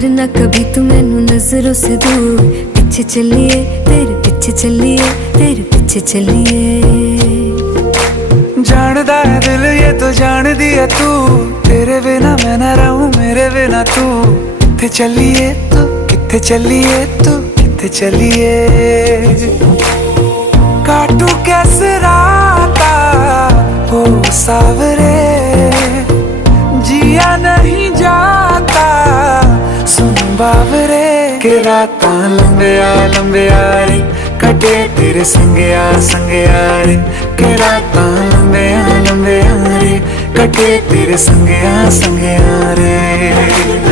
करना कभी तू मैनू नजरों से दूर। पीछे चलिए तेरे पीछे चलिए, तेरे पीछे चलिए। जानदा है दिल ये तो जान दिया तू, तेरे बिना मैं ना रहूं मेरे बिना तू। किथे चलिए तू, किथे चलिए तू, किथे चलिए। काटू कैसे राता हो सावरे, जिया नहीं जाता सुन बावरे। के रातां लंबिया लंबिया रे, कटे तेरे संगया संगया रे। के रातां लंबिया लंबिया रे, कटे तेरे संगया संगया रे।